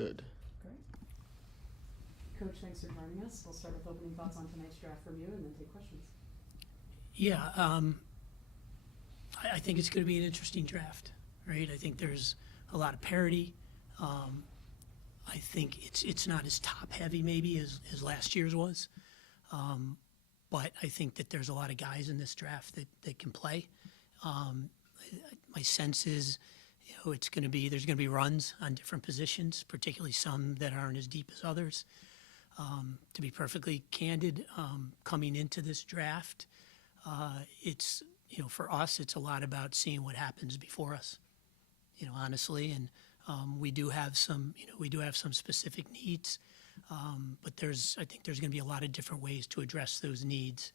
Good. Great. Coach, thanks for joining us. We'll start with opening thoughts on tonight's draft from you and then take questions. Yeah, I think it's going to be an interesting draft, right? I think there's a lot of parity. I think it's not as top-heavy maybe as last year's was. But I think that there's a lot of guys in this draft that can play. My sense is, there's going to be runs on different positions, particularly some that aren't as deep as others. To be perfectly candid, coming into this draft, it's, for us, it's a lot about seeing what happens before us, honestly. And we do have some specific needs, but I think there's going to be a lot of different ways to address those needs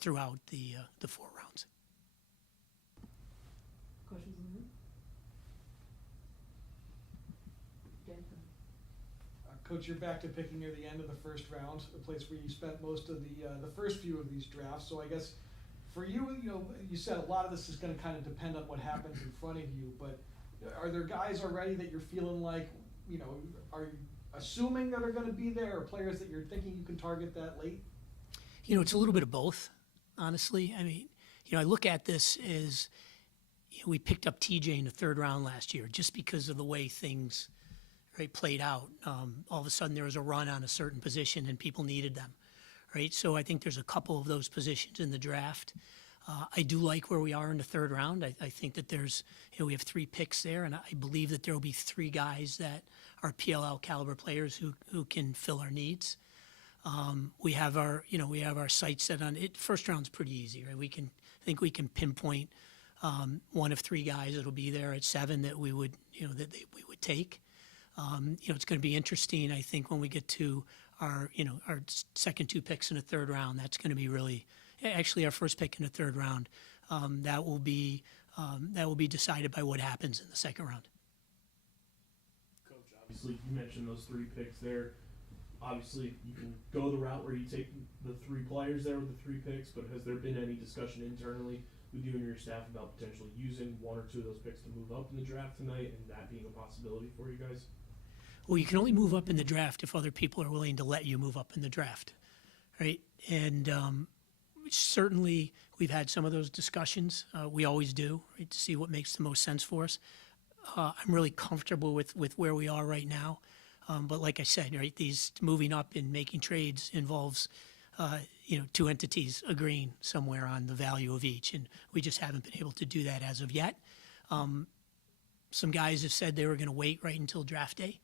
throughout the 4 rounds. Questions in the room? Dan? Coach, you're back to picking near the end of the first round, a place where you spent most of the first few of these drafts. So I guess for you, you said a lot of this is going to kind of depend on what happens in front of you. But are there guys already that you're feeling like, are you assuming that are going to be there, or players that you're thinking you can target that late? It's a little bit of both, honestly. I mean, I look at this as we picked up TJ in the 3rd round last year just because of the way things played out. All of a sudden there was a run on a certain position and people needed them, right? So I think there's a couple of those positions in the draft. I do like where we are in the 3rd round. I think that there's, we have 3 picks there, and I believe that there will be 3 guys that are PLL caliber players who can fill our needs. We have our sights set on it. 1st round's pretty easy, right? I think we can pinpoint one of 3 guys that'll be there at 7 that we would, we would take. It's going to be interesting, I think, when we get to our second 2 picks in the 3rd round. That's going to be really, actually, our first pick in the 3rd round. That will be decided by what happens in the 2nd round. Coach, obviously, you mentioned those 3 picks there. Obviously, you can go the route where you take the 3 players there with the 3 picks, but has there been any discussion internally with you and your staff about potentially using 1 or 2 of those picks to move up in the draft tonight, and that being a possibility for you guys? Well, you can only move up in the draft if other people are willing to let you move up in the draft, right? And certainly we've had some of those discussions. We always do, right, to see what makes the most sense for us. I'm really comfortable with where we are right now. But like I said, right, these moving up and making trades involves, 2 entities agreeing somewhere on the value of each, and we just haven't been able to do that as of yet. Some guys have said they were going to wait right until draft day,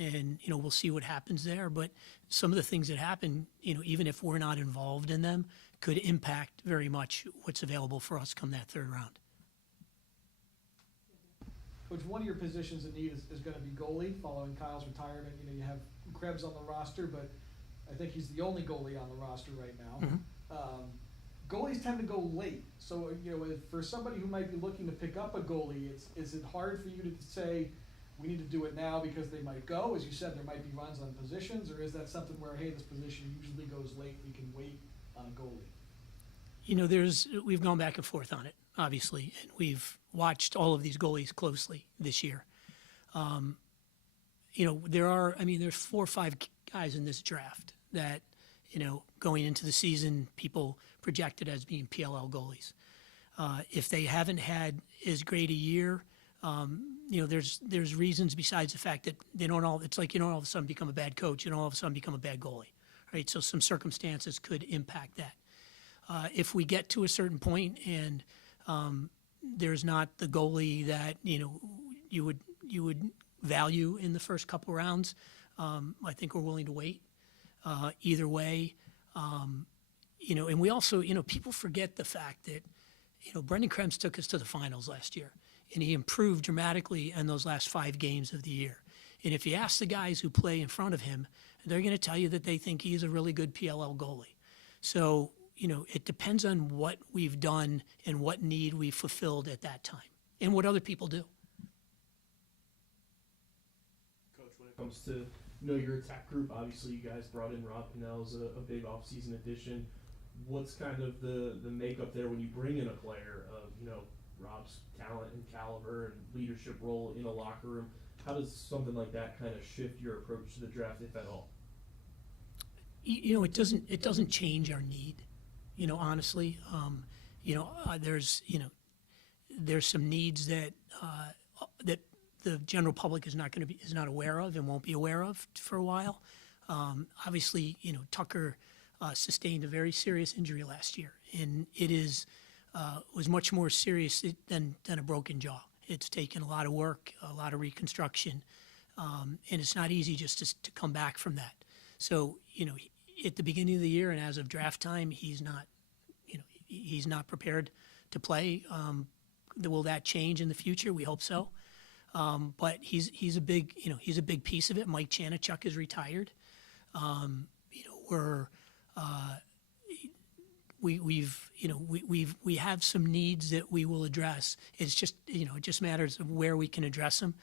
and we'll see what happens there. But some of the things that happen, even if we're not involved in them, could impact very much what's available for us come that 3rd round. Which one of your positions in need is going to be goalie, following Kyle's retirement. You have Krebs on the roster, but I think he's the only goalie on the roster right now. Mm-hmm. Goalies tend to go late. So, for somebody who might be looking to pick up a goalie, is it hard for you to say, we need to do it now because they might go? As you said, there might be runs on positions, or is that something where, hey, this position usually goes late, we can wait on a goalie? We've gone back and forth on it, obviously, and we've watched all of these goalies closely this year. There's 4 or 5 guys in this draft that, going into the season, people projected as being PLL goalies. If they haven't had as great a year, there's reasons besides the fact that it's like you don't all of a sudden become a bad coach, you don't all of a sudden become a bad goalie, right? So some circumstances could impact that. If we get to a certain point and there's not the goalie that you would value in the first couple rounds, I think we're willing to wait. Either way, and we also, people forget the fact that Brendan Krebs took us to the finals last year, and he improved dramatically in those last 5 games of the year. And if you ask the guys who play in front of him, they're going to tell you that they think he's a really good PLL goalie. So, it depends on what we've done and what need we've fulfilled at that time and what other people do. Coach, when it comes to your attack group, obviously you guys brought in Rob Pennell as a big offseason addition. What's kind of the makeup there when you bring in a player of Rob's talent and caliber and leadership role in a locker room? how does something like that kind of shift your approach to the draft, if at all? It doesn't change our need, honestly. There's some needs that that the general public is not aware of and won't be aware of for a while. Obviously, Tucker sustained a very serious injury last year, and it was much more serious than a broken jaw. It's taken a lot of work, a lot of reconstruction, and it's not easy just to come back from that. So, at the beginning of the year and as of draft time, he's not prepared to play. Will that change in the future? We hope so. But he's a big piece of it. Mike Chanichuk is retired. We have some needs that we will address. It's just, it just matters of where we can address them.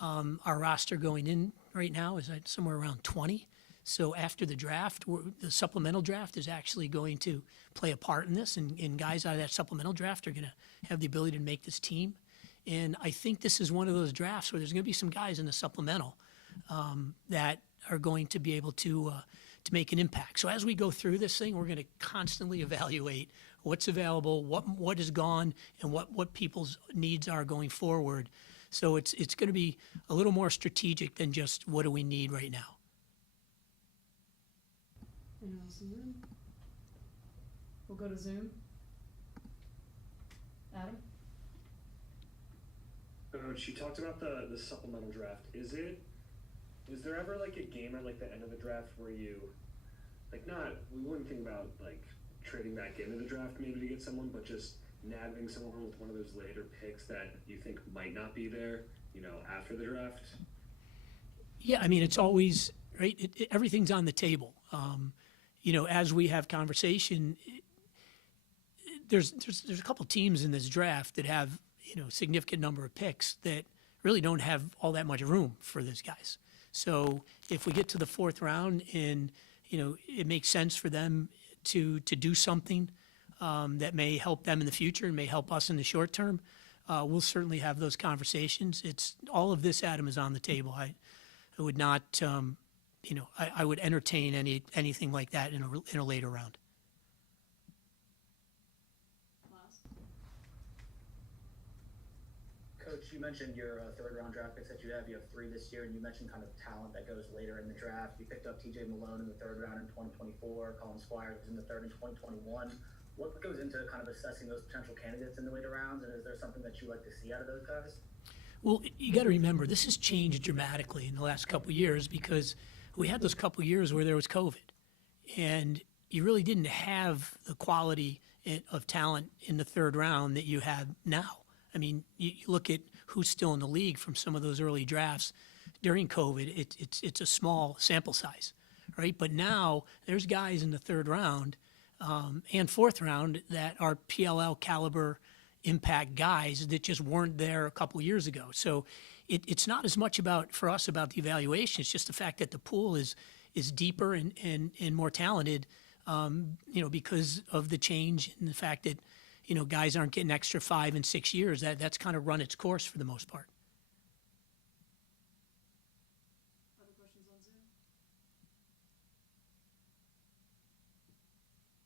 Our roster going in right now is at somewhere around 20. So after the draft, the supplemental draft is actually going to play a part in this, and guys out of that supplemental draft are going to have the ability to make this team. And I think this is one of those drafts where there's going to be some guys in the supplemental that are going to be able to make an impact. So as we go through this thing, we're going to constantly evaluate what's available, what is gone, and what people's needs are going forward. So it's going to be a little more strategic than just what do we need right now. Anyone else in the room? We'll go to Zoom. Adam? Coach, you talked about the supplemental draft. Is there ever like a game at like the end of the draft where you, like, we wouldn't think about like trading back into the draft maybe to get someone, but just nabbing someone with one of those later picks that you think might not be there, after the draft? Yeah, I mean, it's always, right, everything's on the table. As we have conversation, there's a couple teams in this draft that have, significant number of picks that really don't have all that much room for those guys. So if we get to the fourth round and, it makes sense for them to do something that may help them in the future and may help us in the short term, we'll certainly have those conversations. It's all of this, Adam, is on the table. I would not, I would entertain anything like that in a later round. Coach, you mentioned your third-round draft picks that you have. You have 3 this year, and you mentioned kind of talent that goes later in the draft. You picked up T.J. Malone in the 3rd round in 2024. Colin Squires was in the 3rd in 2021. What goes into kind of assessing those potential candidates in the later rounds, and is there something that you like to see out of those guys? Well, you got to remember, this has changed dramatically in the last couple of years because we had those couple of years where there was COVID, and you really didn't have the quality of talent in the 3rd round that you have now. I mean, you look at who's still in the league from some of those early drafts during COVID. It's a small sample size, right? But now there's guys in the 3rd round and 4th round that are PLL caliber impact guys that just weren't there a couple of years ago. So it's not as much for us about the evaluation. It's just the fact that the pool is deeper and more talented, because of the change and the fact that, guys aren't getting extra 5 and 6 years. That's kind of run its course for the most part. Other questions on Zoom?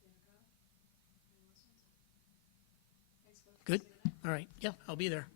Danica? Anyone else? Thanks, Coach. Good. See you tonight. All right. Yeah, I'll be there.